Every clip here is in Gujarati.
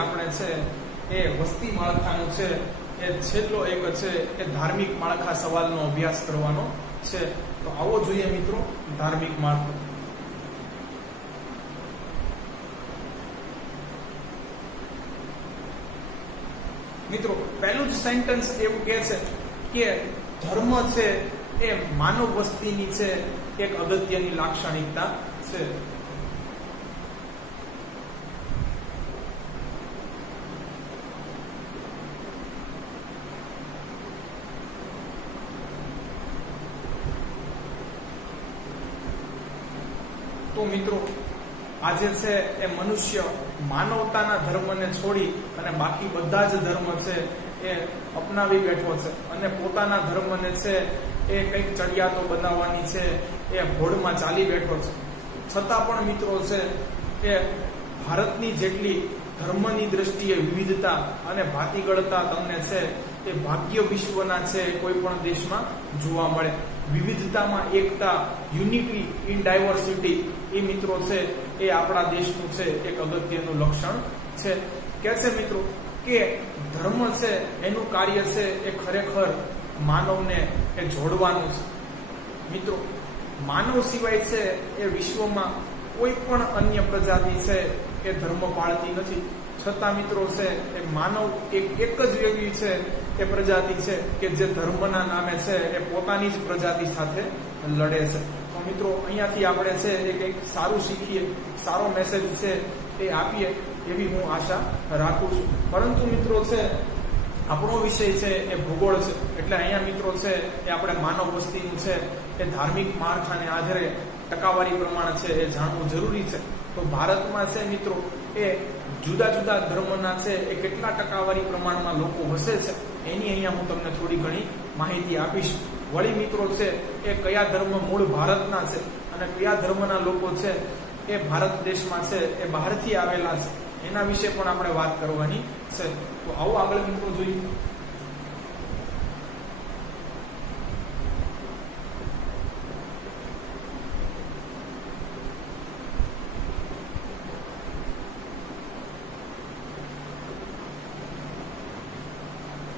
આપણે છે એ વસ્તી માળખાનું છે એ છેલ્લો એક છે એ ધાર્મિક માળખા સવાલનો અભ્યાસ કરવાનો છે. તો આવો જોઈએ મિત્રો ધાર્મિક માળખું. મિત્રો પહેલું જ સેન્ટેન્સ એવું કહે છે કે ધર્મ છે એ માનવ વસ્તીની છે એક અગત્યની લાક્ષણિકતા છે. તો મિત્રો આજે છે એ મનુષ્ય માનવતાના ધર્મને છોડી અને બાકી બધા જ ધર્મ છે એ અપનાવી બેઠો છે અને પોતાના ધર્મને છે એ કંઈક ચડિયાતો બનાવવાની છે એ હોડમાં ચાલી બેઠો છે. છતાં પણ મિત્રો છે એ ભારતની જેટલી ધર્મની દ્રષ્ટિએ વિવિધતા અને ભાતીગળતા તમને છે એ ભાગ્ય વિશ્વના છે કોઈ પણ દેશમાં જોવા મળે. વિવિધતામાં એકતા, યુનિટી ઇન ડાયવર્સિટી, એ મિત્રો છે એ આપણા દેશનું છે એક અગત્યનું લક્ષણ છે. કે છે મિત્રો કે ધર્મ છે એનું કાર્ય છે એ ખરેખર માનવને એ જોડવાનું છે. મિત્રો માનવ સિવાય છે એ વિશ્વમાં કોઈ પણ અન્ય પ્રજાતિ છે એ ધર્મ પાળતી નથી. છતાં મિત્રો છે એ માનવ એક જ વ્યક્તિ છે એ પ્રજાતિ છે કે જે ધર્મના નામે છે એ પોતાની જ પ્રજાતિ સાથે લડે છે. તો મિત્રો અહીંયાથી આપણે છે એ કંઈક સારું શીખીએ, સારો મેસેજ છે એ આપીએ એવી હું આશા રાખું છું. પરંતુ મિત્રો છે આપણો વિષય છે એ ભૂગોળ છે, એટલે અહીંયા મિત્રો છે એ આપણે માનવ વસ્તીનું છે એ ધાર્મિક માળખાને આધારે ટકાવારી પ્રમાણે છે એ જાણવું જરૂરી છે. તો ભારતમાં છે મિત્રો એ જુદા જુદા ધર્મના છે એ કેટલા ટકાવારી પ્રમાણમાં લોકો વસે છે એની અહીંયા હું તમને થોડી ઘણી માહિતી આપીશ. વળી મિત્રો છે એ કયા ધર્મ મૂળ ભારતના છે અને કયા ધર્મના લોકો છે એ ભારત દેશમાં છે એ બહારથી આવેલા છે એના વિશે પણ આપણે વાત કરવાની છે. તો આવો આગળ મિત્રો જોઈએ.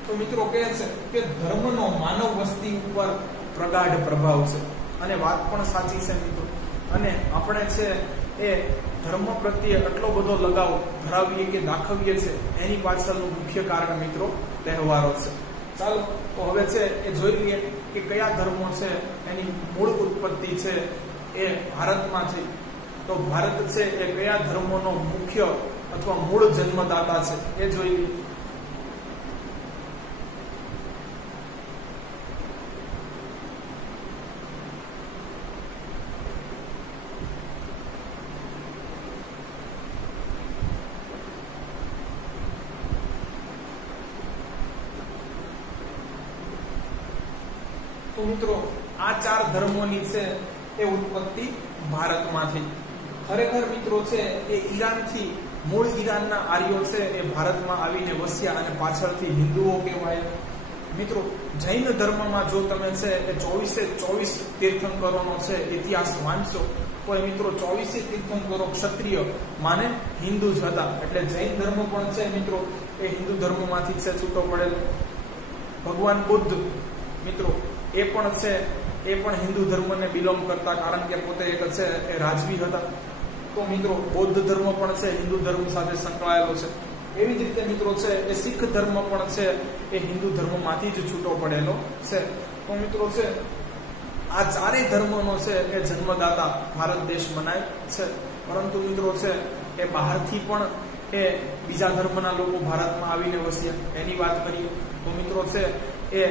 તો મિત્રો કહે છે કે ધર્મનો માનવ વસ્તી ઉપર પ્રગાઢ પ્રભાવ છે અને વાત પણ સાચી છે મિત્રો. અને આપણે છે એ ધર્મ પ્રત્યે એટલો બધો લગાવ ધરાવીએ કે દાખવીએ છે એની પાછળનું મુખ્ય કારણ મિત્રો તહેવારો છે. ચાલો તો હવે છે એ જોઈ લઈએ કે કયા ધર્મો છે એની મૂળ ઉત્પત્તિ છે એ ભારતમાં છે. તો ભારત છે એ કયા ધર્મોનો મુખ્ય અથવા મૂળ જન્મદાતા છે એ જોઈ લઈએ. તો મિત્રો આ ચાર ધર્મોની છે એ ઉત્પત્તિ ભારતમાંથી. ખરેખર મિત્રો છે એ ઈરાનથી મૂળ ઈરાનના આર્યો છે એ ભારતમાં આવીને વસ્યા અને પાછળથી હિન્દુઓ કહેવાય. મિત્રો જૈન ધર્મમાં જો તમે છે એ 24 તીર્થંકરોનો છે ઇતિહાસ વાંચશો તો એ મિત્રો 24 તીર્થંકરો ક્ષત્રિય માને હિન્દુ જ હતા. એટલે જૈન ધર્મ પણ છે મિત્રો એ હિન્દુ ધર્મમાંથી છે છૂટો પડેલો. ભગવાન બુદ્ધ મિત્રો એ પણ હિન્દુ ધર્મને બિલોંગ કરતા, કારણ કે પોતે એક છે એ રાજવી હતા. તો મિત્રો બૌદ્ધ ધર્મ પણ છે હિન્દુ ધર્મ સાથે સંકળાયેલો છે. એવી જ રીતે મિત્રો છે એ શીખ ધર્મ પણ છે એ હિન્દુ ધર્મમાંથી જ છૂટો પડેલો છે. તો મિત્રો છે આ ચારેય ધર્મોનો છે એ જન્મદાતા ભારત દેશ મનાય છે. પરંતુ મિત્રો છે એ બહારથી પણ એ બીજા ધર્મના લોકો ભારતમાં આવીને વસ્યા એની વાત કરીએ તો મિત્રો છે એ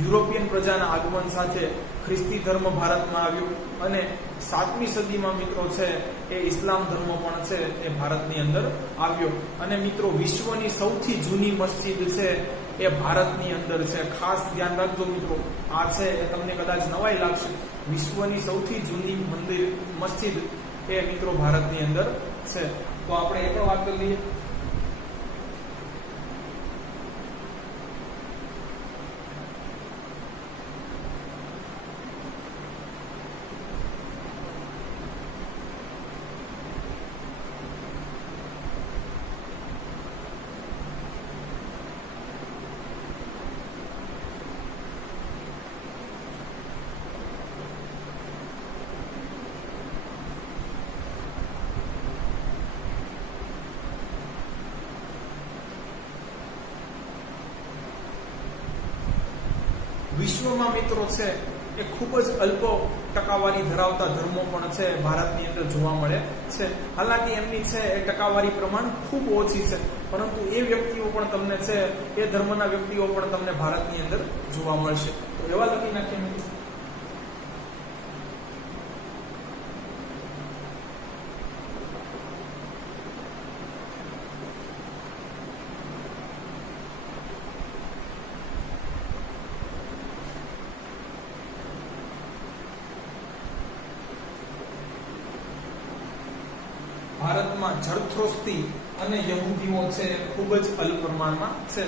યુરોપિયન પ્રજાના આગમન સાથે ખ્રિસ્તી ધર્મ ભારતમાં આવ્યું અને 7મી સદીમાં મિત્રો છે એ ઇસ્લામ ધર્મ પણ છે એ ભારતની અંદર આવ્યો. અને મિત્રો વિશ્વની સૌથી જૂની મસ્જિદ છે એ ભારતની અંદર છે. ખાસ ધ્યાન રાખજો મિત્રો, આ છે એ તમને કદાચ નવાઈ લાગશે. વિશ્વની સૌથી જૂની મસ્જિદ એ મિત્રો ભારતની અંદર છે. તો આપણે એ પણ વાત કરી લઈએ. વિશ્વમાં મિત્રો છે એ ખૂબ જ અલ્પ ટકાવારી ધરાવતા ધર્મો પણ છે ભારતની અંદર જોવા મળે છે. હાલાકી એમની છે એ ટકાવારી પ્રમાણ ખૂબ ઓછી છે, પરંતુ એ વ્યક્તિઓ પણ તમને છે એ ધર્મના વ્યક્તિઓ પણ તમને ભારતની અંદર જોવા મળશે. તો એવા લખી નાખીએ મિત્રો. ભારતમાં ઝરથ્રોસ્તી અને યહૂદીઓ છે ખૂબ જ અલ્પ પ્રમાણમાં છે.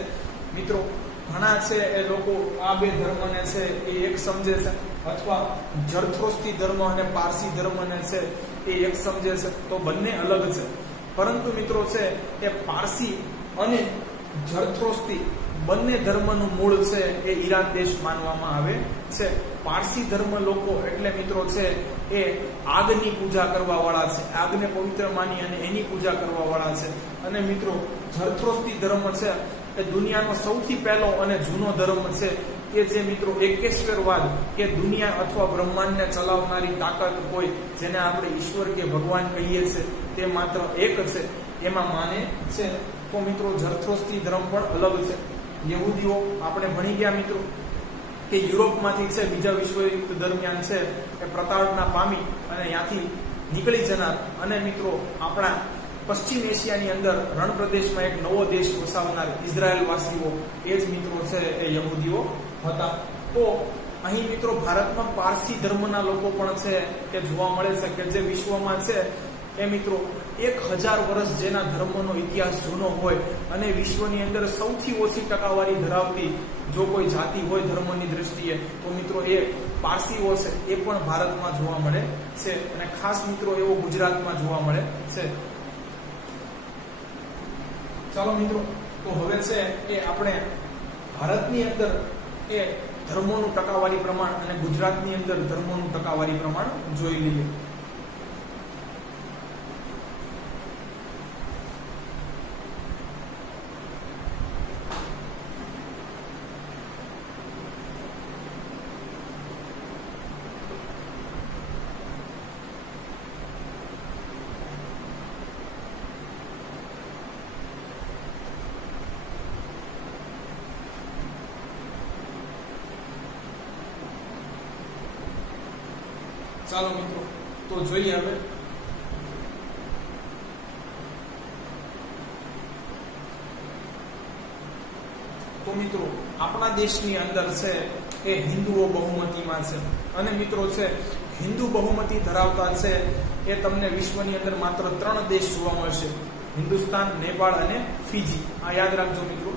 મિત્રો ઘણા છે એ લોકો આ બે ધર્મને છે એ એક સમજે છે, અથવા ઝરથ્રોસ્તી ધર્મ અને પારસી ધર્મને છે એ એક સમજે છે, તો બંને અલગ છે. પરંતુ મિત્રો છે એ પારસી અને ઝરથ્રોસ્તી બંને ધર્મનું મૂળ છે એ ઈરાન દેશ માનવામાં આવે છે. પારસી ધર્મ લોકો એટલે મિત્રો છે એ આગની પૂજા કરવા વાળા છે, આગને પવિત્ર માની અને એની પૂજા કરવા વાળા છે. અને મિત્રો ઝરથ્રોસ્તી ધર્મ છે એ દુનિયાનો સૌથી પહેલો અને જૂનો ધર્મ છે કે જે મિત્રો એકેશ્વરવાદ કે દુનિયા અથવા બ્રહ્માંડને ચલાવનારી તાકાત હોય, જેને આપણે ઈશ્વર કે ભગવાન કહીએ છીએ, તે માત્ર એક છે, એમાં માને છે. તો મિત્રો ઝરથ્રોસ્તી ધર્મ પણ અલગ છે. યહૂદીઓ આપણે ભણી ગયા મિત્રો કે યુરોપમાંથી છે બીજા વિશ્વયુદ્ધ દરમિયાન છે એ પ્રતાડના પામી અને ત્યાંથી નીકળી જનાર અને મિત્રો આપણા પશ્ચિમ એશિયાની અંદર રણ પ્રદેશમાં એક નવો દેશ વસાવનાર ઇઝરાયલ વાસીઓ એ જ મિત્રો છે એ યહૂદીઓ હતા. તો અહીં મિત્રો ભારતમાં પારસી ધર્મના લોકો પણ છે કે જોવા મળે છે કે જે વિશ્વમાં છે એ મિત્રો 1000 વર્ષ જેના ધર્મનો ઇતિહાસ જૂનો હોય અને વિશ્વની અંદર સૌથી ઓછી ટકાવારી ધરાવતી જો કોઈ જાતિ હોય ધર્મની દ્રષ્ટિએ, તો મિત્રો એ પારસીઓ છે એ પણ ભારતમાં જોવા મળે છે. અને ખાસ મિત્રો એવો ગુજરાતમાં જોવા મળે છે. ચાલો મિત્રો, તો હવે છે એ આપણે ભારતની અંદર એ ધર્મોનું ટકાવારી પ્રમાણ અને ગુજરાતની અંદર ધર્મોનું ટકાવારી પ્રમાણ જોઈ લઈએ. ચાલો મિત્રો, તો જોઈએ હવે તો મિત્રો આપણા દેશની અંદર છે એ હિન્દુઓ બહુમતીમાં છે. અને મિત્રો છે હિન્દુ બહુમતી ધરાવતા છે એ તમને વિશ્વની અંદર માત્ર 3 દેશ જોવા મળશે: હિન્દુસ્તાન, નેપાળ અને ફીજી. આ યાદ રાખજો મિત્રો.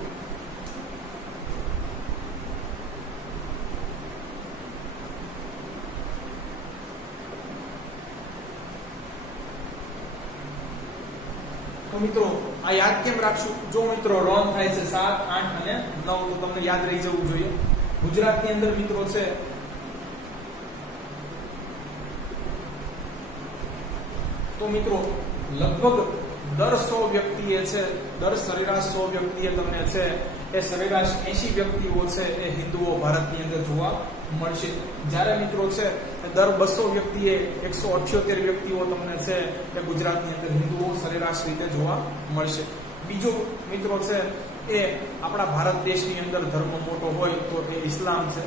મિત્રો આ યાદ કેમ રાખશું? જો મિત્રો રોન થાય છે 7, 8 અને 9, તો તમને યાદ રહી જવું જોઈએ. ગુજરાતની અંદર મિત્રો છે તો મિત્રો લગભગ દર 100 વ્યક્તિએ છે, દર સરેરાશ 100 વ્યક્તિએ તમને છે એ સરેરાશ 80 વ્યક્તિઓ છે એ હિન્દુઓ ભારતની અંદર જોવા મળશે. જ્યારે મિત્રો છે દર 200 વ્યક્તિએ 178 વ્યક્તિઓ તમને છે એ ગુજરાતની અંદર હિન્દુઓ સરેરાશ રીતે જોવા મળશે. બીજો મિત્રો છે એ આપણા ભારત દેશની અંદર ધર્મ મોટો હોય તો એ ઇસ્લામ છે.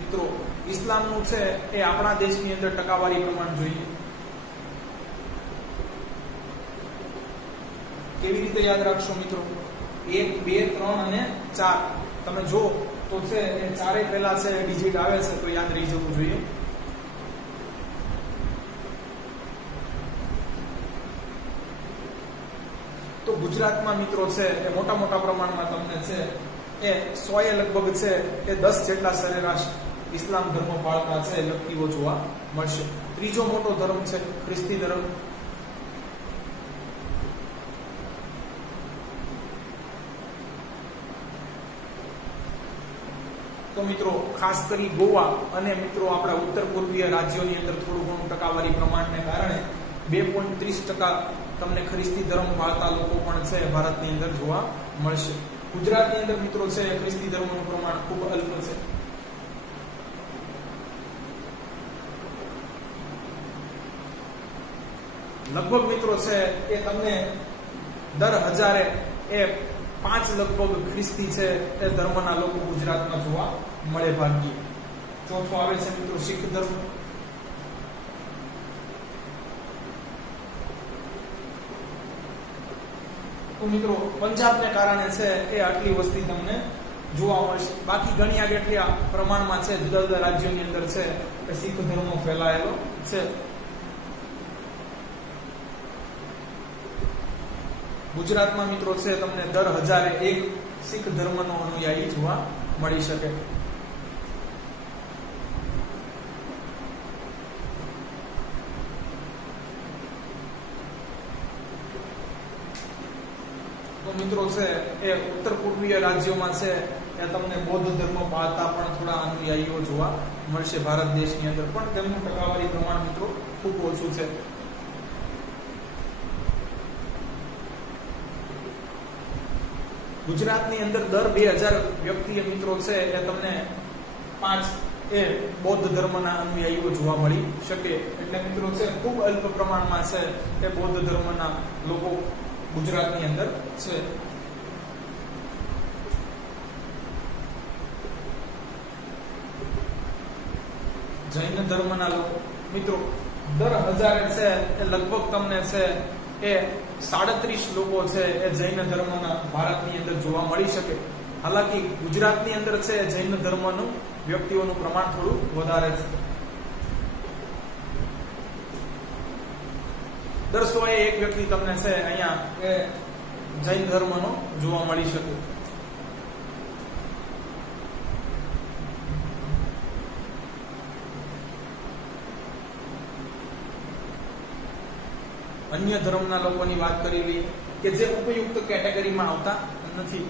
મિત્રો ઇસ્લામનું છે એ આપણા દેશની અંદર ટકાવારી પ્રમાણ જોઈએ. કેવી રીતે યાદ રાખશો મિત્રો? 1, 2, 3 અને 4 તમે જો તો છે એ ચારે પહેલા છે ડિજિટ આવે છે તો યાદ રહી જવું જોઈએ. તો ગુજરાતમાં મિત્રો છે એ મોટા પ્રમાણમાં તમને છે એ 100 લગભગ છે એ 10 જેટલા સરેરાશ ઇસ્લામ ધર્મ પાળતા છે વ્યક્તિઓ જોવા મળશે. ત્રીજો મોટો ધર્મ છે ખ્રિસ્તી ધર્મ. તો મિત્રો ખાસ કરી ગોવા અને મિત્રો આપણા ઉત્તર પૂર્વીય રાજ્યોની અંદર થોડું ઘણું ટકાવારી પ્રમાણને કારણે એ 2.30% તમને ખ્રિસ્તી ધર્મ પાળતા લોકો પણ છે ભારતની અંદર જોવા મળશે. ગુજરાતની અંદર મિત્રો છે ખ્રિસ્તી ધર્મનું પ્રમાણ ખૂબ અલ્પ છે. લગભગ મિત્રો છે એ તમને દર 1000 એ 5 લગભગ ખ્રિસ્તી છે એ ધર્મના લોકો ગુજરાતમાં જોવા મળે ભાગ્યે. ચોથો આવે છે મિત્રો શીખ ધર્મ. તો મિત્રો પંજાબને કારણે છે એ આટલી વસ્તી તમને જોવા મળશે. બાકી ઘણી આગળ એટલી પ્રમાણમાં છે જુદા જુદા રાજ્યોની અંદર છે એ શીખ ધર્મ ફેલાયેલો છે. ગુજરાતમાં મિત્રો છે તમને દર 1000 એક શીખ ધર્મનો અનુયાયી જોવા મળી શકે. તો મિત્રો છે એ ઉત્તર પૂર્વીય રાજ્યોમાં છે એ તમને બૌદ્ધ ધર્મ પાળતા પણ થોડા અનુયાયીઓ જોવા મળશે. ભારત દેશની અંદર પણ તેમનું ટકાવારી પ્રમાણ મિત્રો ખૂબ ઓછું છે. ગુજરાતની અંદર દર 2000 વ્યક્તિએ મિત્રો છે એ તમને 5 એ બૌદ્ધ ધર્મના અનુયાયીઓ જોવા મળી શકે. એટલે મિત્રો છે ખૂબ અલ્પ પ્રમાણમાં છે એ બૌદ્ધ ધર્મના લોકો ગુજરાતની અંદર છે. જૈન ધર્મના લોકો મિત્રો દર 1000 છે એ લગભગ તમને છે એ 37 લોકો છે એ જૈન ધર્મના ભારતની અંદર જોવા મળી શકે. હાલાકી ગુજરાતની અંદર છે જૈન ધર્મનું વ્યક્તિઓનું પ્રમાણ થોડું વધારે છે. દર 100 એક વ્યક્તિ તમને છે અહીંયા એ જૈન ધર્મનો જોવા મળી શકે. અન્ય ધર્મના લોકોની વાત કરી લઈએ કે જે ઉપયુક્ત કેટેગરીમાં આવતા નથી.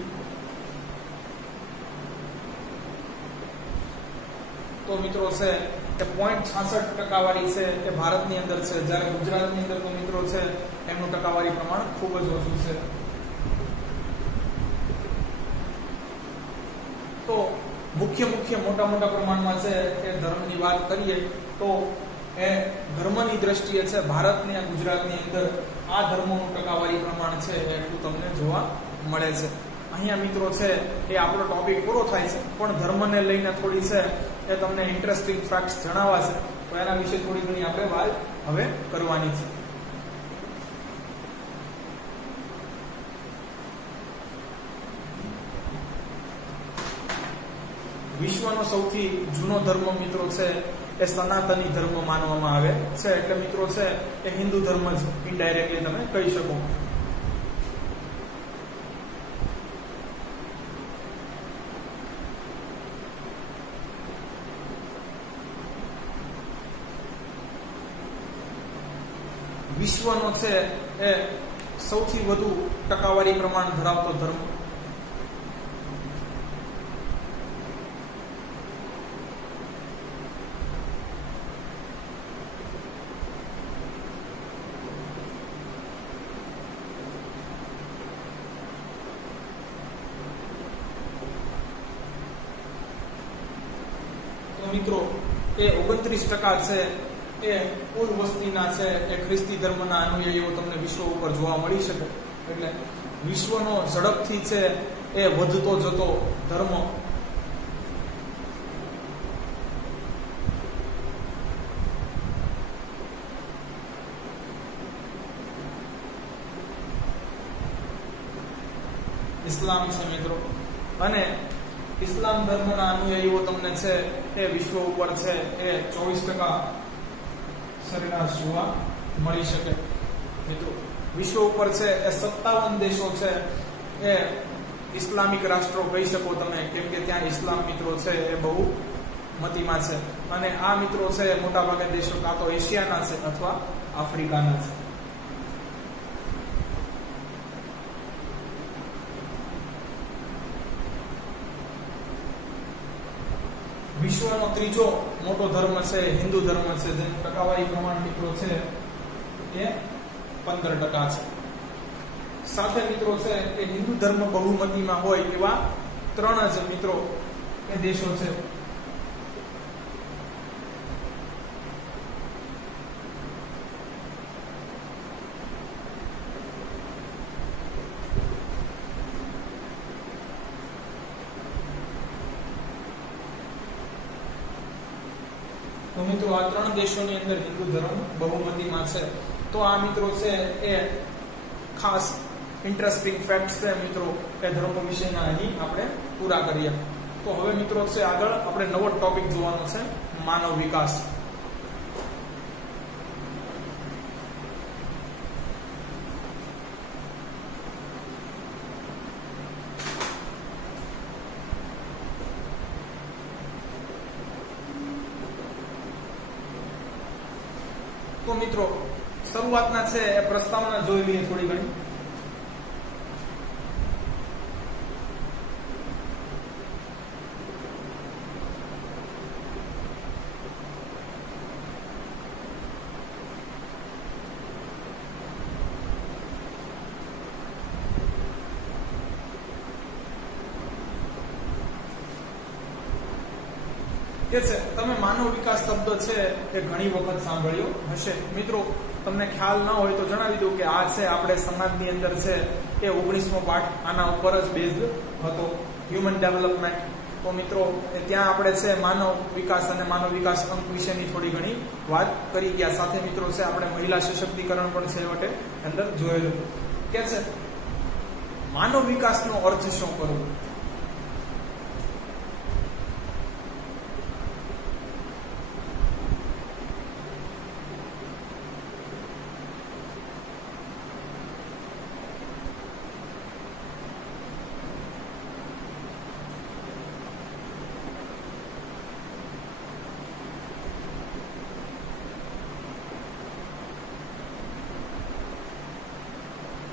તો મિત્રો છે એ 0.66% વાળી છે એ ભારતની અંદર છે, જ્યારે ગુજરાતની અંદર તો મિત્રો છે એમનું ટકાવારી પ્રમાણ ખૂબ જ ઓછું છે. તો મુખ્ય મોટા પ્રમાણમાં છે એ ધર્મની વાત કરીએ તો એ ધર્મની દ્રષ્ટિએ છે ભારતની અને ગુજરાતની અંદર આ ધર્મોનું ટકાવારી પ્રમાણ છે એટલું તમને જોવા મળે છે. અહીંયા મિત્રો છે એ આપણો ટોપિક પૂરો થાય છે, પણ ધર્મને લઈને થોડી છે એ તમને ઇન્ટરેસ્ટિંગ ફેક્ટ્સ જણાવાશે, તો એના વિશે થોડી ઘણી આપણે વાત હવે કરવાની છે. વિશ્વનો સૌથી જૂનો ધર્મ મિત્રો છે એ સનાતની ધર્મ માનવામાં આવે છે. એટલે મિત્રો છે એ હિન્દુ ધર્મ જ ઇનડાયરેક્ટલી તમે કહી શકો. વિશ્વનો છે એ સૌથી વધુ ટકાવારી પ્રમાણ ધરાવતો ધર્મ મિત્રો એ 29% છે એ કુલ વસ્તીના છે એ ખ્રિસ્તી ધર્મના અનુયાયીઓ તમને વિશ્વ ઉપર જોવા મળી શકે. એટલે વિશ્વનો ઝડપથી છે એ વધતો જતો ધર્મ ઇસ્લામ છે મિત્રો. અને ઇસ્લામ ધર્મના અનુયાયીઓ તમને છે એ વિશ્વ ઉપર છે એ 24% સરેરાશ જોવા મળી શકે. મિત્રો વિશ્વ ઉપર છે એ 57 દેશો છે એ ઇસ્લામિક રાષ્ટ્રો કહી શકો તમે, કેમ કે ત્યાં ઇસ્લામ મિત્રો છે એ બહુ મતીમાં છે. અને આ મિત્રો છે મોટા ભાગે દેશો કાં તો એશિયાના છે અથવા આફ્રિકાના છે. વિશ્વનો ત્રીજો મોટો ધર્મ છે હિન્દુ ધર્મ છે, જેનું ટકાવારી પ્રમાણ મિત્રો છે એ 15% છે. સાથે મિત્રો છે એ હિન્દુ ધર્મ બહુમતીમાં હોય એવા 3 જ મિત્રો એ દેશો છે. તો મિત્રો આ 3 દેશોની અંદર હિન્દુ ધર્મ બહુમતીમાં છે. તો આ મિત્રો છે એ ખાસ ઇન્ટરેસ્ટિંગ ફેક્ટ્સ છે મિત્રો એ ધર્મ વિશેના અહીં આપણે પૂરા કરીએ. તો હવે મિત્રો છે આગળ આપણે નવો ટોપિક જોવાનો છે, માનવ વિકાસ. તો મિત્રો શરૂઆતના છે એ પ્રસ્તાવના જોઈ લઈએ થોડી ઘણી. કે છે તમે માનવ વિકાસ શબ્દ છે એ ઘણી વખત સાંભળ્યો હશે. મિત્રો તમને ખ્યાલ ના હોય તો જણાવી દઉં કે આ છે આપણે સમાજની અંદર છે એ 19મો પાઠ આના ઉપર જ બેઝડ હતો, હ્યુમન ડેવલપમેન્ટ. તો મિત્રો ત્યાં આપણે છે માનવ વિકાસ અને માનવ વિકાસ અંક વિશેની થોડી ઘણી વાત કરી ગયા. સાથે મિત્રો છે આપણે મહિલા સશક્તિકરણ પણ છેવટે અંદર જોયેલું. કે છે માનવ વિકાસનો અર્થ શું કરવો?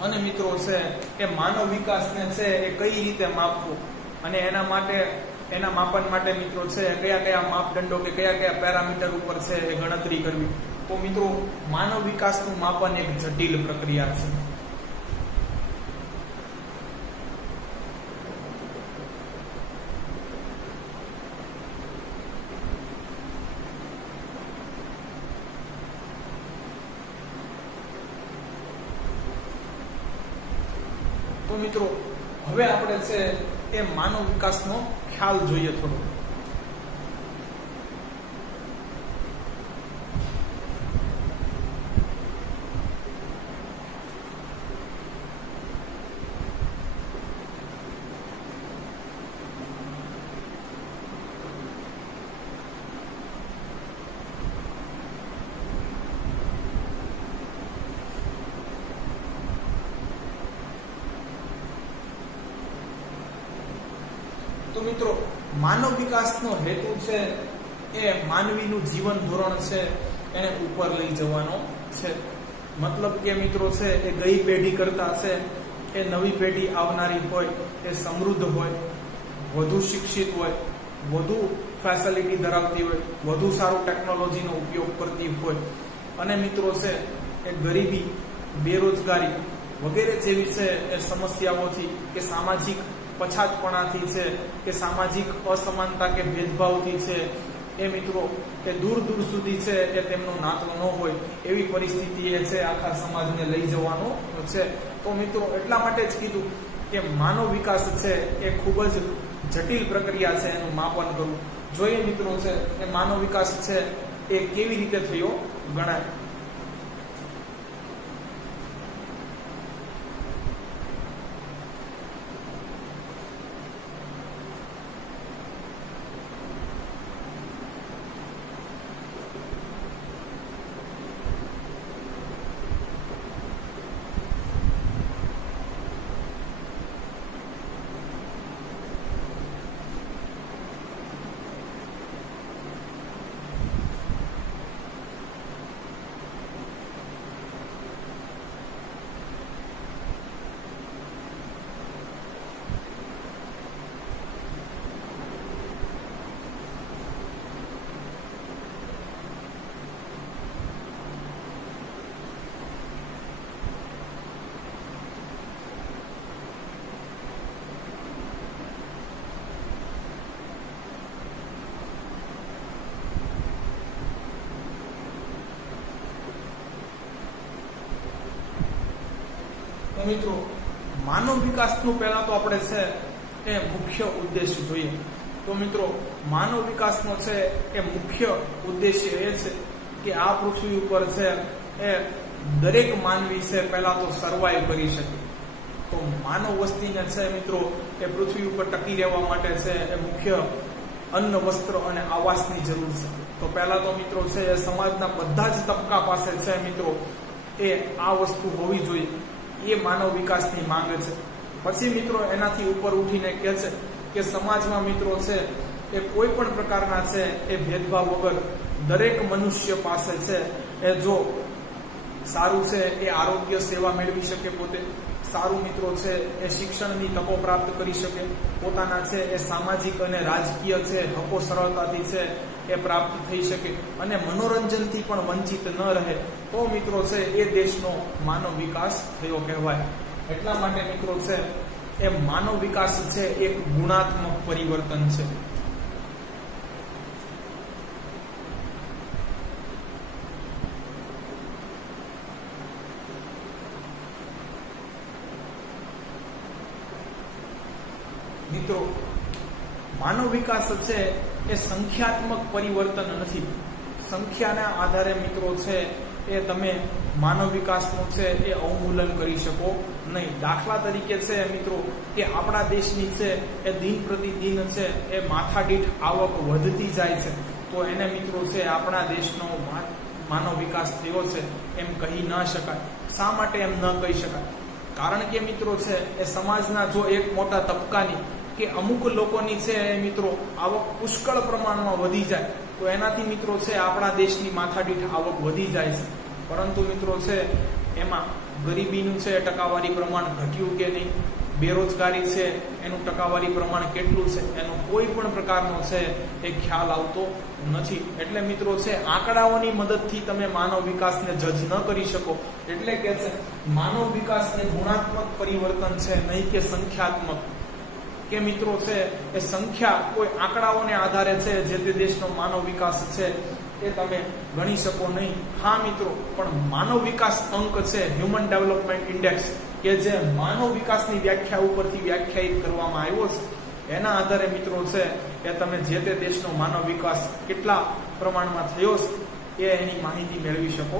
અને મિત્રો છે એ માનવ વિકાસને છે એ કઈ રીતે માપવું અને એના માપન માટે મિત્રો છે કયા કયા માપદંડો કે કયા કયા પેરામીટર ઉપર છે એ ગણતરી કરવી. તો મિત્રો માનવ વિકાસનું માપન એક જટિલ પ્રક્રિયા છે. તો મિત્રો હવે આપણે છે એ માનવ વિકાસનો ખ્યાલ જોઈએ થોડો. તો મિત્રો માનવ વિકાસનો હેતુ છે એ માનવીનું જીવન ધોરણ છે એને ઉપર લઈ જવાનો છે. મતલબ કે મિત્રો છે એ ગઈ પેઢી કરતા છે એ નવી પેઢી આવનારી હોય એ સમૃદ્ધ હોય, વધુ શિક્ષિત હોય, વધુ ફેસિલિટી ધરાવતી હોય, વધુ સારું ટેકનોલોજીનો ઉપયોગ કરતી હોય અને મિત્રો છે એ ગરીબી, બેરોજગારી વગેરે જેવી છે એ સમસ્યાઓથી કે સામાજિક પછાતપણાથી છે કે સામાજિક અસમાનતા કે ભેદભાવથી છે એ મિત્રો એ દૂર દૂર સુધી છે એ તેમનો નાતો ન હોય એવી પરિસ્થિતિ એ છે આખા સમાજને લઈ જવાનો છે. તો મિત્રો એટલા માટે જ કીધું કે માનવ વિકાસ છે એ ખૂબ જ જટિલ પ્રક્રિયા છે, એનું માપન કરવું જોઈએ. મિત્રો છે એ માનવ વિકાસ છે એ કેવી રીતે થયો ગણાય. મિત્રો માનવ વિકાસનું પહેલા તો આપણે છે એ મુખ્ય ઉદ્દેશ્ય જોઈએ. તો મિત્રો માનવ વિકાસનો છે એ મુખ્ય ઉદ્દેશ્ય એ છે કે આ પૃથ્વી ઉપર છે એ દરેક માનવી છે પહેલા તો સર્વાઈવ કરી શકે. તો માનવ વસ્તીને છે મિત્રો એ પૃથ્વી ઉપર ટકી રહેવા માટે છે એ મુખ્ય અન્ન, વસ્ત્ર અને આવાસની જરૂર છે. તો પહેલા તો મિત્રો છે એ સમાજના બધા જ તબકા પાસે છે મિત્રો એ આ વસ્તુ હોવી જોઈએ, એ માનવ વિકાસની માંગ છે. પછી મિત્રો એનાથી ઉપર ઉઠીને કહે છે કે સમાજમાં મિત્રો છે એ કોઈ પણ પ્રકારના છે એ ભેદભાવ વગર દરેક મનુષ્ય પાસે છે એ જો સારું છે એ આરોગ્ય સેવા મેળવી શકે, પોતે સારું મિત્રો છે એ શિક્ષણની તકો પ્રાપ્ત કરી શકે, પોતાના છે એ સામાજિક અને રાજકીય છે હકો સરળતાથી છે એ પ્રાપ્ત થઈ શકે અને મનોરંજનથી પણ વંચિત ન રહે, તો મિત્રો છે એ દેશનો માનવ વિકાસ થયો કહેવાય. એટલા માટે મિત્રો છે એ માનવ વિકાસ છે એક ગુણાત્મક પરિવર્તન છે. મિત્રો માનવ વિકાસ છે એ સંખ્યાત્મક પરિવર્તન નથી. સંખ્યાના આધારે મિત્રો છે એ તમે માનવ વિકાસનું છે એ અવમૂલન કરી શકો નહીં. દાખલા તરીકે છે મિત્રો કે આપણા દેશની છે એ દિન પ્રતિદિન છે એ માથાદીઠ આવક વધતી જાય છે, તો એને મિત્રો છે આપણા દેશનો માનવ વિકાસ થયો છે એમ કહી ન શકાય. શા માટે એમ ન કહી શકાય? કારણ કે મિત્રો છે એ સમાજના જો એક મોટા તબકાની કે અમુક લોકોની છે મિત્રો આવક પુષ્કળ પ્રમાણમાં વધી જાય તો એનાથી મિત્રો છે આપણા દેશની માથાદીઠ આવક વધી જાય છે. પરંતુ મિત્રો છે એમાં ગરીબીનું છે ટકાવારી પ્રમાણ ઘટ્યું કે નહીં, બેરોજગારી છે એનું ટકાવારી પ્રમાણ કેટલું છે એનો કોઈ પણ પ્રકારનો છે એ ખ્યાલ આવતો નથી. એટલે મિત્રો છે આંકડાઓની મદદથી તમે માનવ વિકાસને જજ ન કરી શકો. એટલે કે છે માનવ વિકાસ એ ગુણાત્મક પરિવર્તન છે, નહીં કે સંખ્યાત્મક. કે મિત્રો છે એ સંખ્યા કોઈ આંકડાઓને આધારે છે જે તે દેશનો માનવ વિકાસ છે એ તમે ગણી શકો નહીં. હા મિત્રો, પણ માનવ વિકાસ અંક છે હ્યુમન ડેવલપમેન્ટ ઇન્ડેક્સ કે જે માનવ વિકાસની વ્યાખ્યા ઉપરથી વ્યાખ્યાયિત કરવામાં આવ્યો છે, એના આધારે મિત્રો છે એ તમે જે તે દેશનો માનવ વિકાસ કેટલા પ્રમાણમાં થયો છે એ એની માહિતી મેળવી શકો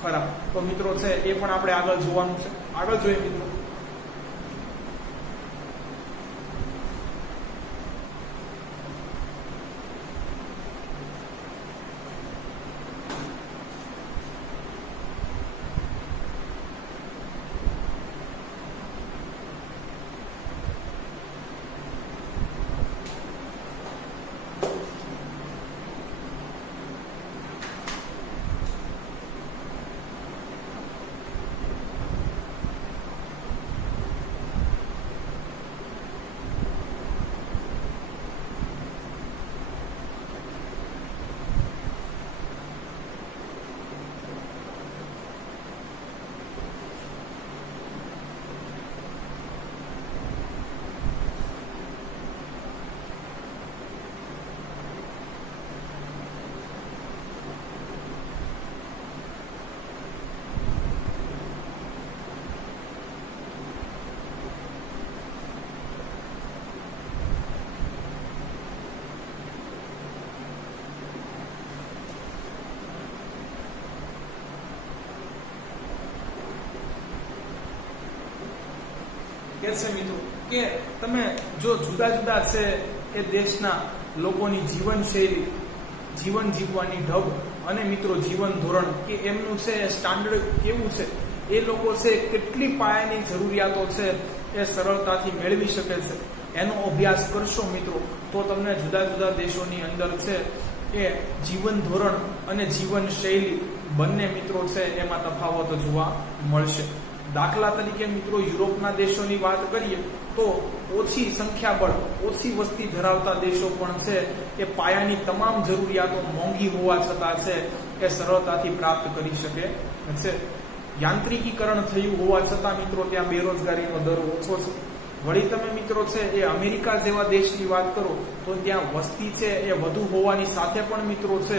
ખરા. તો મિત્રો છે એ પણ આપણે આગળ જોવાનું છે. આગળ જોઈએ મિત્રો. કે છે મિત્રો કે તમે જો જુદા જુદા છે એ દેશના લોકોની જીવનશૈલી, જીવન જીવવાની ઢબ અને મિત્રો જીવન ધોરણ કે એમનું છે સ્ટાન્ડર્ડ કેવું છે, એ લોકો છે કેટલી પાયાની જરૂરિયાતો છે એ સરળતાથી મેળવી શકે છે, એનો અભ્યાસ કરશો મિત્રો તો તમને જુદા જુદા દેશોની અંદર છે એ જીવન ધોરણ અને જીવન શૈલી બંને મિત્રો છે એમાં તફાવતો જોવા મળશે. દાખલા તરીકે મિત્રો યુરોપના દેશોની વાત કરીએ તો ઓછી સંખ્યાબળ, ઓછી વસ્તી ધરાવતા દેશો પણ છે એ પાયાની તમામ જરૂરિયાતો મોંઘી હોવા છતાં છે એ સરળતાથી પ્રાપ્ત કરી શકે છે. યાંત્રિકીકરણ થયું હોવા છતાં મિત્રો ત્યાં બેરોજગારીનો દર ઓછો છે. વળી તમે મિત્રો છે એ અમેરિકા જેવા દેશની વાત કરો તો ત્યાં વસ્તી છે એ વધુ હોવાની સાથે પણ મિત્રો છે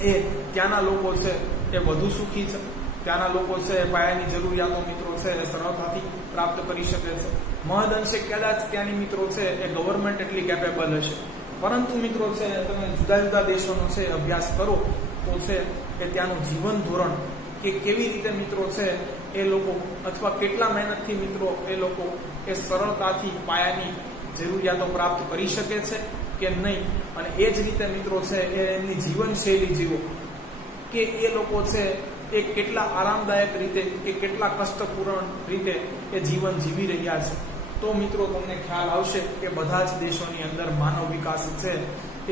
એ ત્યાંના લોકો છે એ વધુ સુખી છે. ત્યાંના લોકો છે પાયાની જરૂરિયાતો મિત્રો છે એ સરળતાથી પ્રાપ્ત કરી શકે છે. મહદ અંશે કદાચ ત્યાંની મિત્રો છે એ ગવર્મેન્ટ એટલી કેપેબલ હશે, પરંતુ મિત્રો છે તમે જુદા જુદા દેશોનો છે અભ્યાસ કરો તો છે કે ત્યાંનું જીવન ધોરણ કે કેવી રીતે મિત્રો છે એ લોકો અથવા કેટલા મહેનતથી મિત્રો એ લોકો એ સરળતાથી પાયાની જરૂરિયાતો પ્રાપ્ત કરી શકે છે કે નહીં, અને એ જ રીતે મિત્રો છે એ એમની જીવનશૈલી જીવો કે એ લોકો છે એ કેટલા આરામદાયક રીતે કે કેટલા કષ્ટપૂર્ણ રીતે એ જીવન જીવી રહ્યા છે. તો મિત્રો તમને ખ્યાલ આવશે કે બધા જ દેશોની અંદર માનવ વિકાસ છે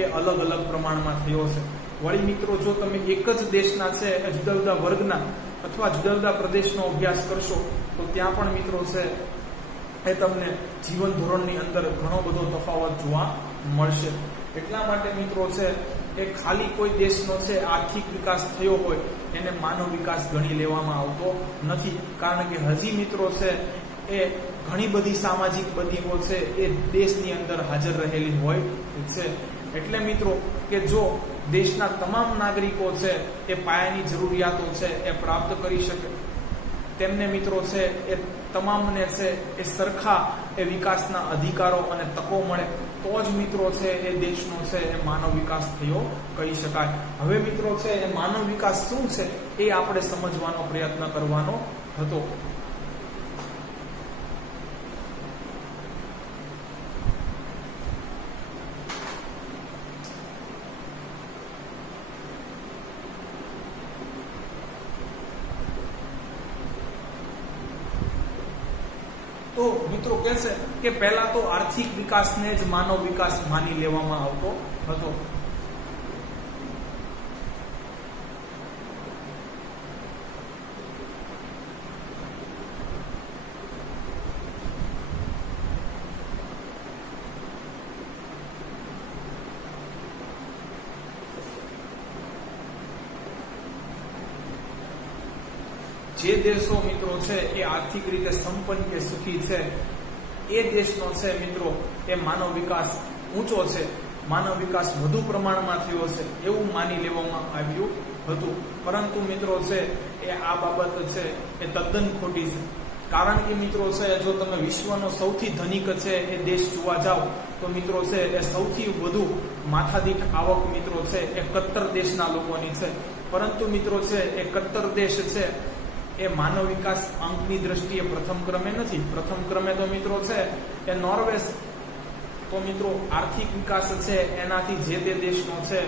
એ અલગ અલગ પ્રમાણમાં થયો છે. વળી મિત્રો જો તમે એક જ દેશના છે એ જુદા જુદા વર્ગના અથવા જુદા જુદા પ્રદેશનો અભ્યાસ કરશો તો ત્યાં પણ મિત્રો છે એ તમને જીવન ધોરણની અંદર ઘણો બધો તફાવત જોવા મળશે. એટલા માટે મિત્રો છે એ ખાલી કોઈ દેશનો છે આર્થિક વિકાસ થયો હોય એને માનવ વિકાસ ગણી લેવામાં આવતો નથી, કારણ કે હજી મિત્રો છે એ ઘણી બધી સામાજિક બદીઓ છે એ દેશની અંદર હાજર રહેલી હોય છે. એટલે મિત્રો કે જો દેશના તમામ નાગરિકો છે એ પાયાની જરૂરિયાતો છે એ પ્રાપ્ત કરી શકે, તેમને મિત્રો છે એ તમામને છે એ સરખા એ વિકાસના અધિકારો અને તકો મળે તો જ મિત્રો છે એ દેશનો છે એ માનવ વિકાસ થયો કહી શકાય. હવે મિત્રો છે એ માનવ વિકાસ શું છે એ આપણે સમજવાનો પ્રયત્ન કરવાનો હતો. તો મિત્રો કહેશે કે પહેલા તો આર્થિક વિકાસને જ માનવ વિકાસ માની લેવામાં આવતો હતો. જે દેશો મિત્રો છે એ આર્થિક રીતે સંપન્ન કે સુખી છે એ દેશનો છે મિત્રો એ માનવ વિકાસ ઊંચો છે, માનવ વિકાસ વધુ પ્રમાણમાં થયો છે એવું માની લેવામાં આવ્યું હતું. પરંતુ મિત્રો છે એ આ બાબત છે એ તદ્દન ખોટી છે. કારણ કે મિત્રો છે જો તમે વિશ્વનો સૌથી ધનિક છે એ દેશ જોવા જાઓ તો મિત્રો છે એ સૌથી વધુ માથાદીઠ આવક મિત્રો છે એ કત્તર દેશના લોકોની છે. પરંતુ મિત્રો છે એ કત્તર દેશ છે એ માનવ વિકાસ અંકની દ્રષ્ટિએ પ્રથમ ક્રમે નથી. પ્રથમ ક્રમે તો મિત્રો છે એ નોર્વે છે. તો મિત્રો આર્થિક વિકાસ છે એનાથી જે તે દેશનો છે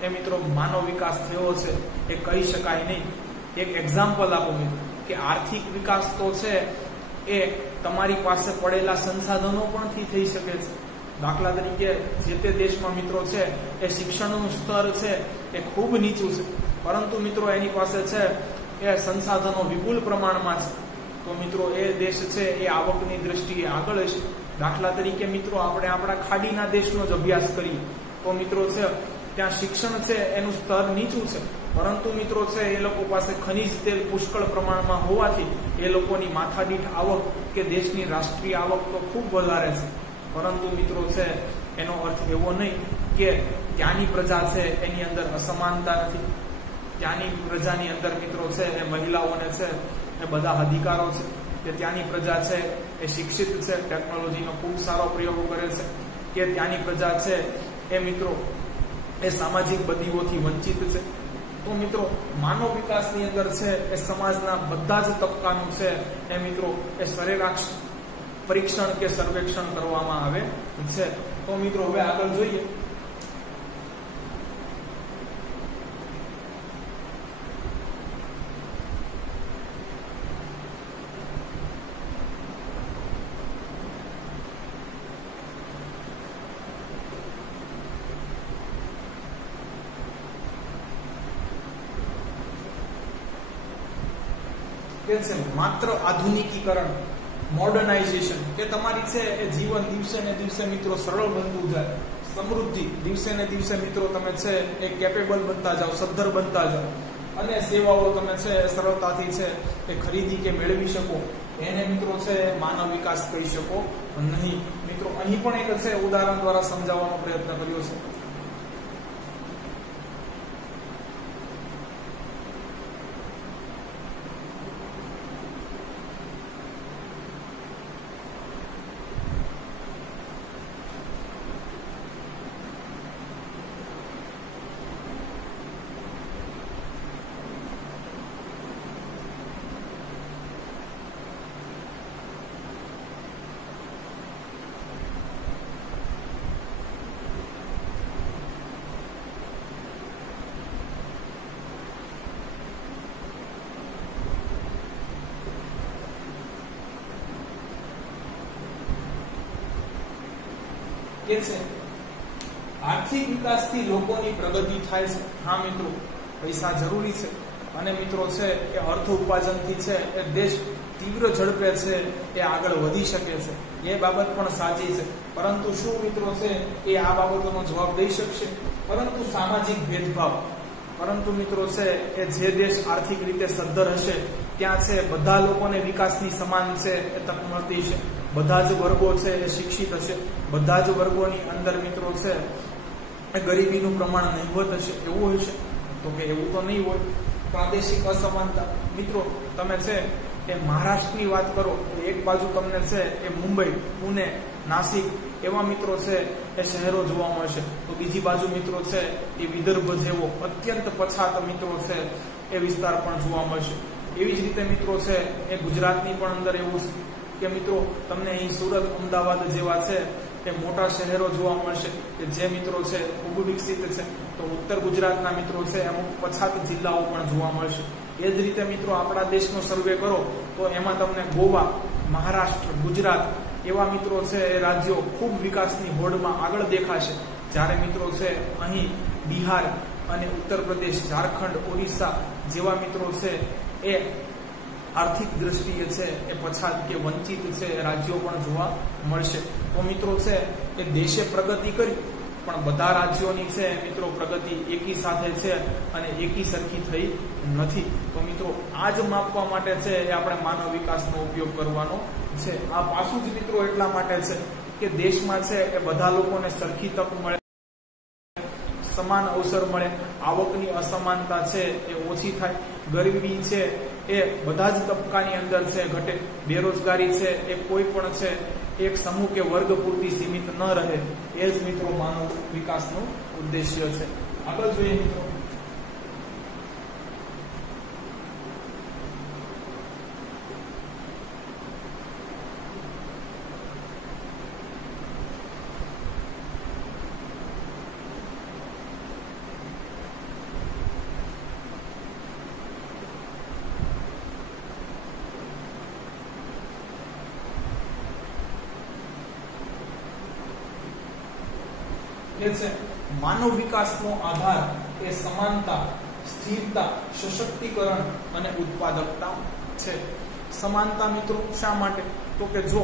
એ મિત્રો માનવ વિકાસ થયો છે એ કહી શકાય નહીં. એક એક્ઝામ્પલ આપો મિત્રો કે આર્થિક વિકાસ તો છે એ તમારી પાસે પડેલા સંસાધનો પણથી થઈ શકે છે. દાખલા તરીકે જે તે દેશમાં મિત્રો છે એ શિક્ષણનું સ્તર છે એ ખૂબ નીચું છે, પરંતુ મિત્રો એની પાસે છે એ સંસાધનો વિપુલ પ્રમાણમાં છે. તો મિત્રો એ દેશ છે એ આવકની દ્રષ્ટિએ આગળ છે. દાખલા તરીકે મિત્રો આપણે આપણા ખાડીના દેશનો જ અભ્યાસ કરીએ તો મિત્રો છે ત્યાં શિક્ષણ છે એનું સ્તર નીચું છે, પરંતુ મિત્રો છે એ લોકો પાસે ખનીજ તેલ પુષ્કળ પ્રમાણમાં હોવાથી એ લોકોની માથાદીઠ આવક કે દેશની રાષ્ટ્રીય આવક તો ખૂબ વધારે છે. પરંતુ મિત્રો છે એનો અર્થ એવો નહીં કે ત્યાંની પ્રજા છે એની અંદર અસમાનતા નથી. ત્યાંની પ્રજાની અંદર મિત્રો છે એ મહિલાઓને છે એ બધા અધિકારો છે, કે ત્યાંની પ્રજા છે એ શિક્ષિત છે, ટેકનોલોજીનો ખૂબ સારો પ્રયોગો કરે છે, કે ત્યાંની પ્રજા છે એ મિત્રો એ સામાજિક બદીઓથી વંચિત છે. તો મિત્રો માનવ વિકાસની અંદર છે એ સમાજના બધા જ તબક્કાનું છે એ મિત્રો એ સરેરાશ પરીક્ષણ કે સર્વેક્ષણ કરવામાં આવે છે. તો મિત્રો હવે આગળ જોઈએ. માત્ર આધુનિકીકરણ, મોડર્નાઇઝેશન કે તમારી છે એ જીવન દિવસે ને દિવસે મિત્રો સરળ બનતું જાય, સમૃદ્ધિ દિવસે ને દિવસે મિત્રો તમે છે એ કેપેબલ બનતા જાઓ, સદ્ધર બનતા જાઓ, અને સેવાઓ તમે છે સરળતાથી છે એ ખરીદી કે મેળવી શકો, એને મિત્રો છે માનવ વિકાસ કહી શકો નહીં. મિત્રો અહીં પણ એક છે ઉદાહરણ દ્વારા સમજાવવાનો પ્રયત્ન કર્યો છે. કે છે આર્થિક વિકાસથી લોકોની પ્રગતિ થાય છે. હા મિત્રો, પૈસા જરૂરી છે અને મિત્રો છે એ અર્થ ઉપાર્જનથી છે એ દેશ તીવ્ર ઝડપે છે એ આગળ વધી શકે છે. એ બાબત પણ સાચી છે, પરંતુ શું મિત્રો છે એ આ બાબતોનો જવાબ દઈ શકશે? પરંતુ સામાજિક ભેદભાવ, પરંતુ મિત્રો છે એ જે દેશ આર્થિક રીતે સદ્ધર હશે ત્યાં છે બધા લોકોને વિકાસની સમાન છે એ તક મળતી છે. બધા જ વર્ગો છે એ શિક્ષિત હશે, બધા જ વર્ગોની અંદર મિત્રો છે એ ગરીબીનું પ્રમાણ નહિવત હશે. એવું હશે? તો કે એવું તો નહીં હોય. પ્રાદેશિક અસમાનતા, મિત્રો તમે છે એ મહારાષ્ટ્રની વાત કરો તો એક બાજુ તમને છે એ મુંબઈ, પુણે, નાસિક એવા મિત્રો છે એ શહેરો જોવા મળશે, તો બીજી બાજુ મિત્રો છે એ વિદર્ભ જેવો અત્યંત પછાત મિત્રો છે એ વિસ્તાર પણ જોવા મળશે. એવી જ રીતે મિત્રો છે એ ગુજરાતની પણ અંદર એવું છે કે મિત્રો તમને અહીં સુરત, અમદાવાદ જેવા છે એ મોટા શહેરો જોવા મળશે કે જે મિત્રો છે ખૂબ વિકસિત છે. તો ઉત્તર ગુજરાતના મિત્રો છે અમુક પછાત જિલ્લાઓ પણ જોવા મળશે. એ જ રીતે મિત્રો આપણા દેશનો સર્વે કરો તો એમાં તમને ગોવા, મહારાષ્ટ્ર, ગુજરાત એવા મિત્રો છે એ રાજ્યો ખૂબ વિકાસની હોડમાં આગળ દેખાશે. જ્યારે મિત્રો છે અહીં બિહાર અને ઉત્તર પ્રદેશ, ઝારખંડ, ઓરિસ્સા જેવા મિત્રો છે એ આર્થિક દ્રષ્ટિએ છે એ પછાત કે વંચિત છે એ રાજ્યો પણ જોવા મળશે. તો મિત્રો છે એ દેશે પ્રગતિ કરી પણ બધા રાજ્યોની છે મિત્રો પ્રગતિ એકી સાથે છે અને એકી સરખી થઈ નથી. તો મિત્રો આ જ માપવા માટે છે એ આપણે માનવ વિકાસનો ઉપયોગ કરવાનો છે. આ પાછું જ મિત્રો એટલા માટે છે કે દેશમાં છે એ બધા લોકોને સરખી તક મળે, સમાન અવસર મળે, આવકની અસમાનતા છે એ ઓછી થાય, ગરીબી છે એ બધા જ તબક્કાની અંદર છે ઘટે, બેરોજગારી છે એ કોઈ પણ છે એક સમૂહ કે વર્ગ પૂરતી સીમિત ન રહે. એ જ મિત્રો માનવ વિકાસનો ઉદ્દેશ્ય છે. આગળ જોઈએ મિત્રો. માનવ વિકાસનો આધાર એ સમાનતા, સ્થિરતા, સશક્તિકરણ અને ઉત્પાદકતા છે. સમાનતા મિત્રો શા માટે? તો કે જો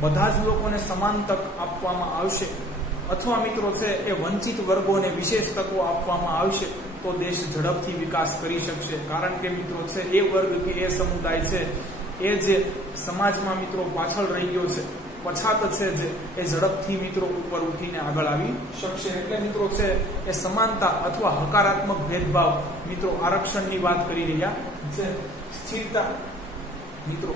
બધા જ લોકોને સમાન તક આપવામાં આવશે અથવા મિત્રો છે એ વંચિત વર્ગોને વિશેષ તકો આપવામાં આવશે તો દેશ ઝડપથી વિકાસ કરી શકશે. કારણ કે મિત્રો છે એ વર્ગ કે એ સમુદાય છે એ જે સમાજમાં મિત્રો પાછળ રહી ગયો છે, પછાત છે જે એ ઝડપથી મિત્રો ઉપર ઉઠીને આગળ આવી શકશે. એટલે મિત્રો છે એ સમાનતા અથવા હકારાત્મક ભેદભાવ મિત્રો આરક્ષણની વાત કરી રહ્યા છે. સ્થિરતા, મિત્રો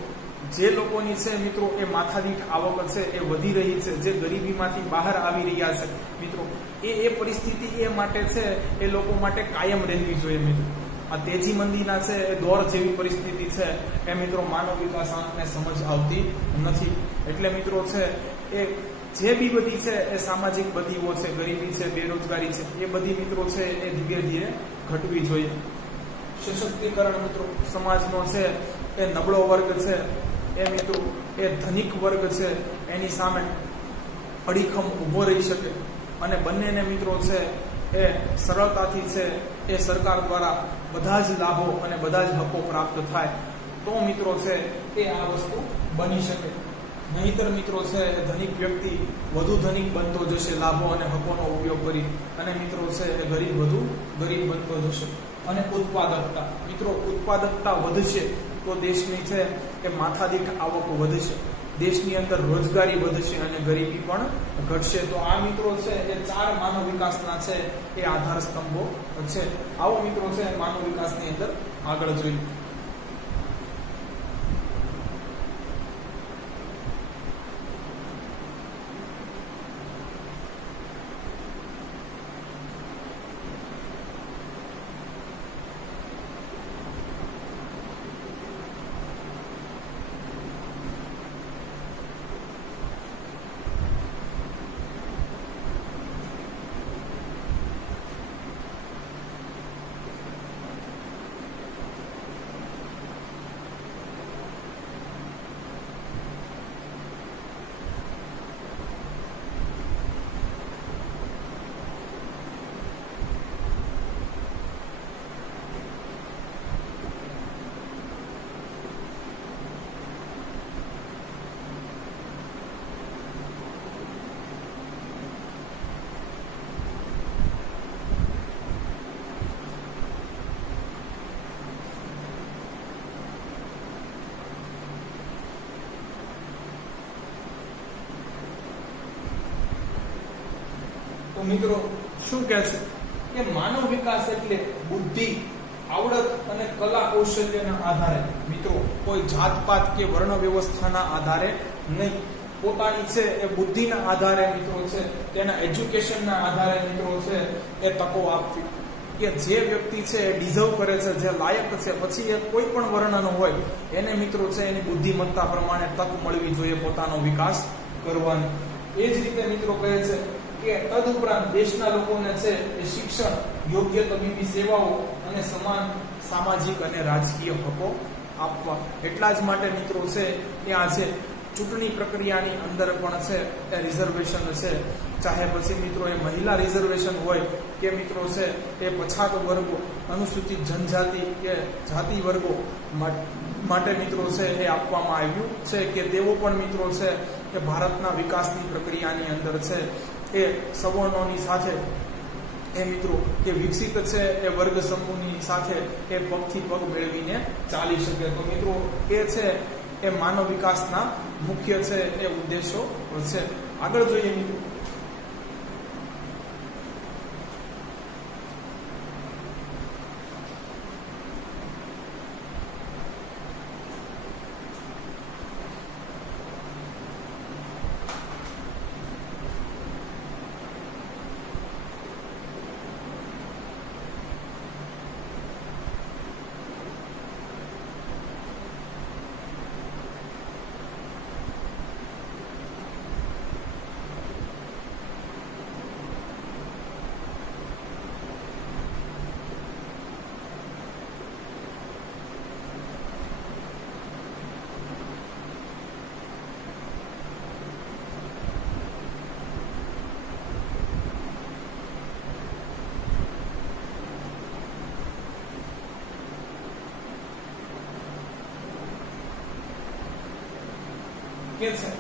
જે લોકોની છે મિત્રો એ માથાદીઠ આવક છે એ વધી રહી છે, જે ગરીબીમાંથી બહાર આવી રહ્યા છે મિત્રો, એ પરિસ્થિતિ એ માટે છે એ લોકો માટે કાયમ રહેવી જોઈએ મિત્રો. આ તેજી મંદીના છે એ દોર જેવી પરિસ્થિતિ છે એ મિત્રો માનવ વિકાસ આંકને સમજ આવતી નથી. એટલે મિત્રો છે એ જે બી બધી છે એ સામાજિક બદીઓ છે, ગરીબી છે, બેરોજગારી છે, એ બધી મિત્રો છે એ ધીરે ધીરે ઘટવી જોઈએ. સશક્તિકરણ મિત્રો, સમાજનો છે એ નબળો વર્ગ છે એ મિત્રો એ ધનિક વર્ગ છે એની સામે અડીખમ ઊભો રહી શકે અને બંનેને મિત્રો છે એ સરળતાથી છે એ સરકાર દ્વારા બધા જ લાભો અને બધા જ હકો પ્રાપ્ત થાય તો મિત્રો છે એ આ વસ્તુ બની શકે. નહીતર મિત્રો છે ધનિક વ્યક્તિ વધુ ધનિક બનતો જશે લાભો અને હકોનો ઉપયોગ કરી, અને મિત્રો છે એ ગરીબ વધુ ગરીબ બનતો જશે. અને ઉત્પાદકતા, મિત્રો ઉત્પાદકતા વધશે તો દેશની છે એ માથાદીઠ આવક વધશે, દેશની અંદર રોજગારી વધશે અને ગરીબી પણ ઘટશે. તો આ મિત્રો છે એ 4 માનવ વિકાસના છે એ આધાર સ્તંભો છે. આવો મિત્રો છે માનવ વિકાસની અંદર આગળ જોઈએ. મિત્રો શું કહે છે કે માનવ વિકાસ એટલે બુદ્ધિ, આવડત અને કલા કૌશલ્યના આધારે, મિત્રો કોઈ જાતપાત કે વર્ણ વ્યવસ્થાના આધારે નહીં, પોતાની છે એ બુદ્ધિના આધારે મિત્રો છે, તેના એજ્યુકેશનના આધારે મિત્રો છે એ તકો આપવી, કે જે વ્યક્તિ છે એ ડિઝર્વ કરે છે, જે લાયક છે, પછી એ કોઈ પણ વર્ણનો હોય એને મિત્રો છે એની બુદ્ધિમત્તા પ્રમાણે તક મળવી જોઈએ પોતાનો વિકાસ કરવાની. એ જ રીતે મિત્રો કહે છે કે તદુપરાંત દેશના લોકોને છે એ શિક્ષણ, યોગ્ય તબીબી સેવાઓ અને સમાન સામાજિક અને રાજકીય હકો આપવા. એટલા જ માટે મિત્રો છે ત્યાં છે ચૂંટણી પ્રક્રિયાની અંદર પણ છે એ રિઝર્વેશન છે, ચાહે પછી મિત્રો એ મહિલા રિઝર્વેશન હોય કે મિત્રો છે એ પછાત વર્ગો, અનુસૂચિત જનજાતિ કે જાતિ વર્ગો માટે મિત્રો છે એ આપવામાં આવ્યું છે કે તેઓ પણ મિત્રો છે કે ભારતના વિકાસની પ્રક્રિયાની અંદર છે એ સવર્ણોની સાથે એ મિત્રો એ વિકસિત છે એ વર્ગ સમૂહની સાથે એ પગથી પગ મેળવીને ચાલી શકે. તો મિત્રો એ છે એ માનવ વિકાસના મુખ્ય છે એ ઉદ્દેશો છે. આગળ જોઈએ મિત્રો. કે છે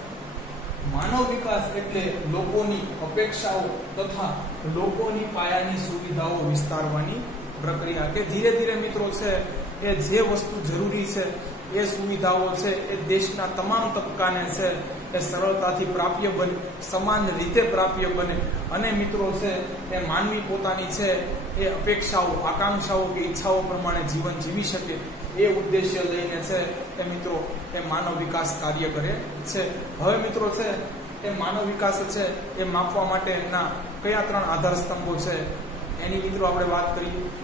માનવ વિકાસ એટલે લોકોની અપેક્ષાઓ તથા લોકોની પાયાની સુવિધાઓ વિસ્તારવાની પ્રક્રિયા, કે ધીરે ધીરે મિત્રો છે એ જે વસ્તુ જરૂરી છે એ સુવિધાઓ છે એ દેશના તમામ તબક્કાને છે એ સરળતાથી પ્રાપ્ય બને, સમાન રીતે પ્રાપ્ય બને અને મિત્રો છે એ માનવી પોતાની છે એ અપેક્ષાઓ, આકાંક્ષાઓ કે ઈચ્છાઓ પ્રમાણે જીવન જીવી શકે, એ ઉદ્દેશ્ય લઈને છે એ મિત્રો એ માનવ વિકાસ કાર્ય કરે છે. હવે મિત્રો છે એ માનવ વિકાસ છે એ માપવા માટેના કયા 3 આધાર સ્તંભો છે એની મિત્રો આપણે વાત કરીએ.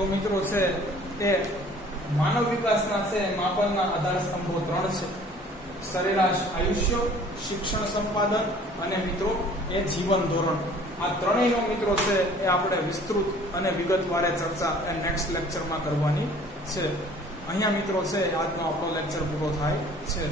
તો મિત્રો છે એ માનવ વિકાસના છે માપનના આધાર સ્તંભો 3 છે: સરેરાશ આયુષ્ય, શિક્ષણ સંપાદન અને મિત્રો એ જીવન ધોરણ. આ ત્રણેયનો મિત્રો છે એ આપણે વિસ્તૃત અને વિગતવારે ચર્ચા એ નેક્સ્ટ લેક્ચરમાં કરવાની છે. અહીંયા મિત્રો છે આજનો આપણો લેક્ચર પૂરો થાય છે.